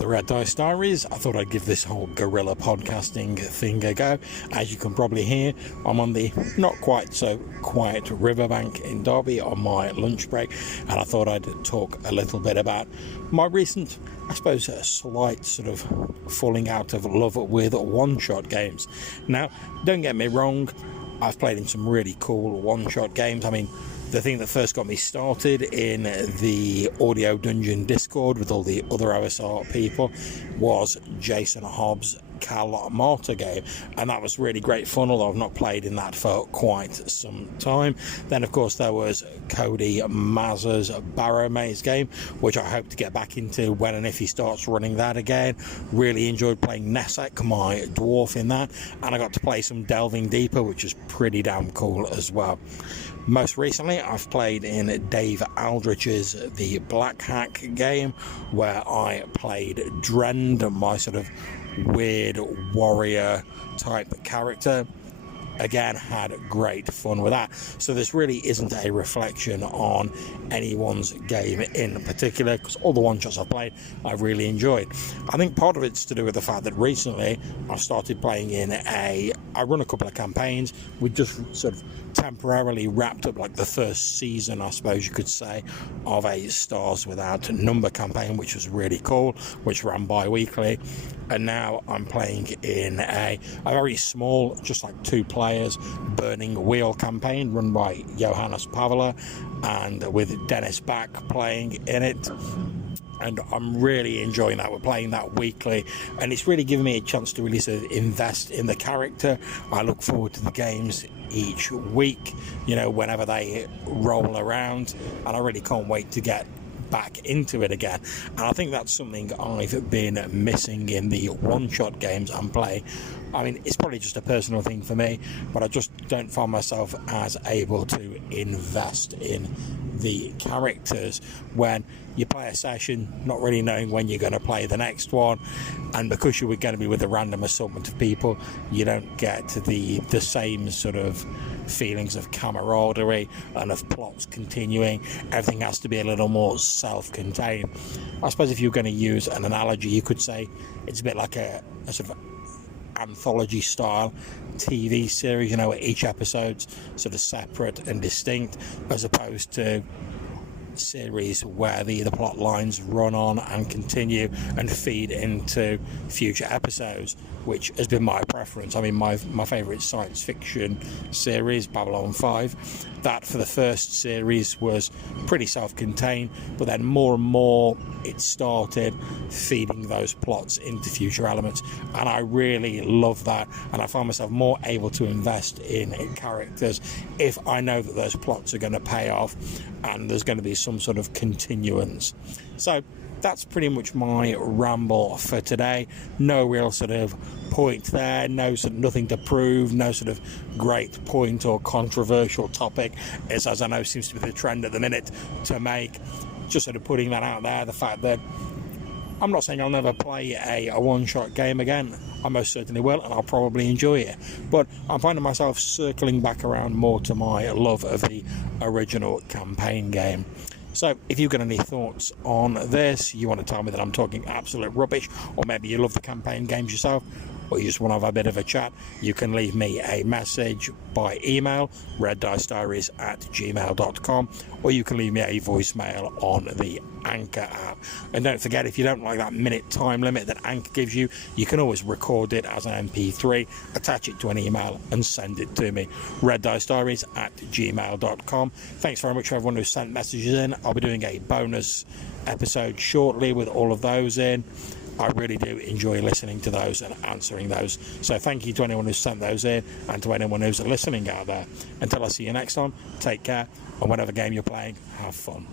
the Red Dice Diaries. I thought I'd give this whole guerrilla podcasting thing a go. As you can probably hear, I'm on the not quite so quiet riverbank in Derby on my lunch break, and I thought I'd talk a little bit about my recent, I suppose, a slight sort of falling out of love with one-shot games. Now, don't get me wrong, I've played in some really cool one-shot games. I mean, the thing that first got me started in the Audio Dungeon Discord with all the other OSR people was Jason Hobbs' Cal Martyr game, and that was really great fun, although I've not played in that for quite some time. Then of course there was Cody Mazza's Barrow Maze game, which I hope to get back into when and if he starts running that again. Really enjoyed playing Nesek, my dwarf, in that, and I got to play some Delving Deeper, which is pretty damn cool as well. Most recently, I've played in Dave Aldrich's The Black Hack game, where I played Drend, my sort of weird warrior type character. Again, had great fun with that. So this really isn't a reflection on anyone's game in particular, because all the one-shots I've played, I've really enjoyed. I think part of it's to do with the fact that recently I've started playing I run a couple of campaigns. We just sort of temporarily wrapped up like the first season, I suppose you could say, of a Stars Without Number campaign, which was really cool, which ran bi-weekly. And now I'm playing in a very small, just like 2 players, Burning Wheel campaign run by Johannes Pavela and with Dennis Back playing in it. And I'm really enjoying that. We're playing that weekly, and it's really given me a chance to really sort of invest in the character. I look forward to the games each week, whenever they roll around, and I really can't wait to get back into it again. And I think that's something I've been missing in the one-shot games I'm playing. I mean, it's probably just a personal thing for me, but I just don't find myself as able to invest in the characters when you play a session not really knowing when you're going to play the next one, and because you were going to be with a random assortment of people, you don't get the same sort of feelings of camaraderie and of plots continuing. Everything has to be a little more self-contained. I suppose if you're going to use an analogy, you could say it's a bit like a sort of anthology style TV series, where each episode's sort of separate and distinct, as opposed to series where the plot lines run on and continue and feed into future episodes, which has been my preference. I mean, my favourite science fiction series, Babylon 5, that for the first series was pretty self-contained, but then more and more it started feeding those plots into future elements, and I really love that, and I find myself more able to invest in characters if I know that those plots are going to pay off and there's going to be some sort of continuance. So that's pretty much my ramble for today. No real sort of point there, nothing to prove, no sort of great point or controversial topic, as I know seems to be the trend at the minute to make. Just sort of putting that out there, the fact that I'm not saying I'll never play a one-shot game again. I most certainly will, and I'll probably enjoy it. But I'm finding myself circling back around more to my love of the original campaign game. So if you've got any thoughts on this, you want to tell me that I'm talking absolute rubbish, or maybe you love the campaign games yourself, or you just want to have a bit of a chat, you can leave me a message by email, reddicediaries@gmail.com, or you can leave me a voicemail on the Anchor app. And don't forget, if you don't like that minute time limit that Anchor gives you, you can always record it as an MP3, attach it to an email and send it to me, reddicediaries@gmail.com. Thanks very much for everyone who sent messages in. I'll be doing a bonus episode shortly with all of those in. I really do enjoy listening to those and answering those. So thank you to anyone who sent those in, and to anyone who's listening out there. Until I see you next time, take care, and whatever game you're playing, have fun.